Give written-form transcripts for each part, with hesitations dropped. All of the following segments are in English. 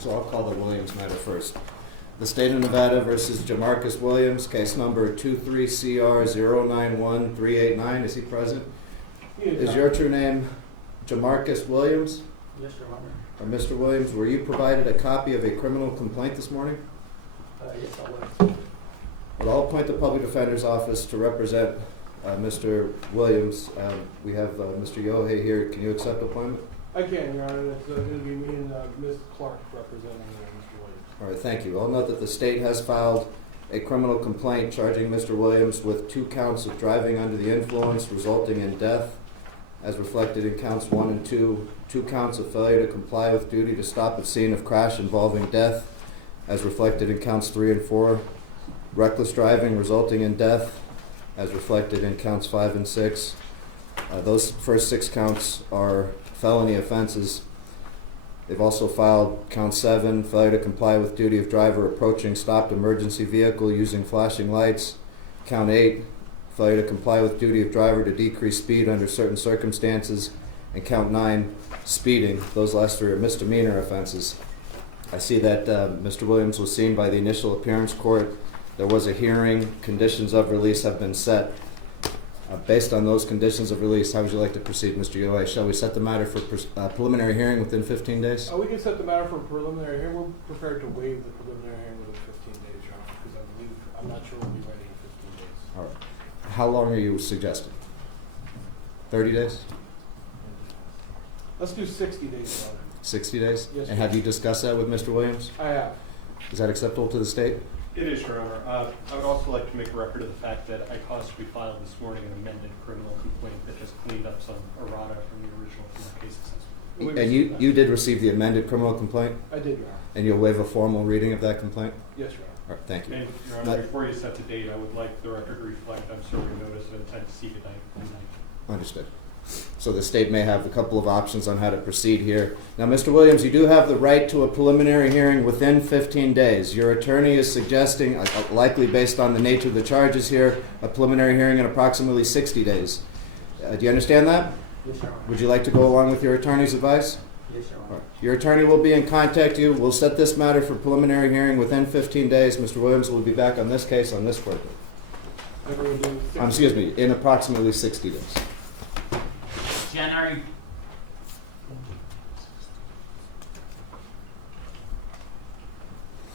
So I'll call the Williams matter first. The State of Nevada versus JeMarcus Williams, case number 23CR091389. Is he present? Is your true name JeMarcus Williams? Yes, Your Honor. Or Mr. Williams, were you provided a copy of a criminal complaint this morning? Yes, I was. Well, I'll appoint the public defender's office to represent Mr. Williams. We have Mr. Yohei here. Can you accept appointment? I can, Your Honor. It's going to be me and Ms. Clark representing Mr. Williams. All right, thank you. I'll note that the state has filed a criminal complaint charging Mr. Williams with 2 counts of driving under the influence resulting in death, as reflected in counts 1 and 2, 2 counts of failure to comply with duty to stop at scene of crash involving death, as reflected in counts 3 and 4, reckless driving resulting in death, as reflected in counts 5 and 6. Those first 6 counts are felony offenses. They've also filed count 7, failure to comply with duty of driver approaching stopped emergency vehicle using flashing lights. Count 8, failure to comply with duty of driver to decrease speed under certain circumstances. And count 9, speeding. Those last 3 are misdemeanor offenses. I see that Mr. Williams was seen by the initial appearance court. There was a hearing. Conditions of release have been set. Based on those conditions of release, how would you like to proceed, Mr. Yohei? Shall we set the matter for preliminary hearing within 15 days? We can set the matter for preliminary hearing. We're prepared to waive the preliminary hearing within 15 days, Your Honor, because I'm not sure we'll be ready in 15 days. All right. How long are you suggesting? 30 days? Let's do 60 days, Your Honor. 60 days? Yes, And sir. have you discussed that with Mr. Williams? I have. Is that acceptable to the state? It is, Your Honor. I would also like to make a record of the fact that I caused to be filed this morning an amended criminal complaint that just cleaned up some errata from the original case assessment. And you did receive the amended criminal complaint? I did, Your Honor. And you'll waive a formal reading of that complaint? Yes, Your Honor. All right, thank you. And, Your Honor, before you set the date, I would like the record to reflect I'm serving notice of intent to seek a night. Understood. So the state may have a couple of options on how to proceed here. Now, Mr. Williams, you do have the right to a preliminary hearing within 15 days. Your attorney is suggesting, likely based on the nature of the charges here, a preliminary hearing in approximately 60 days. Do you understand that? Yes, Your Honor. Would you like to go along with your attorney's advice? Yes, Your Honor. Your attorney will be in contact with you. We'll set this matter for preliminary hearing within 15 days. Mr. Williams will be back on this case on this court. Excuse me, in approximately 60 days.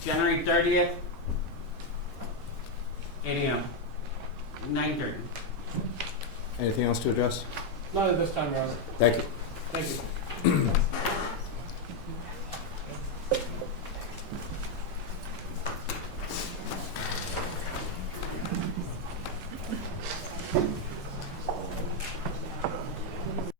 January 30th, 8 a.m., 9:30. Anything else to address? Not at this time, Your Honor. Thank you. Thank you.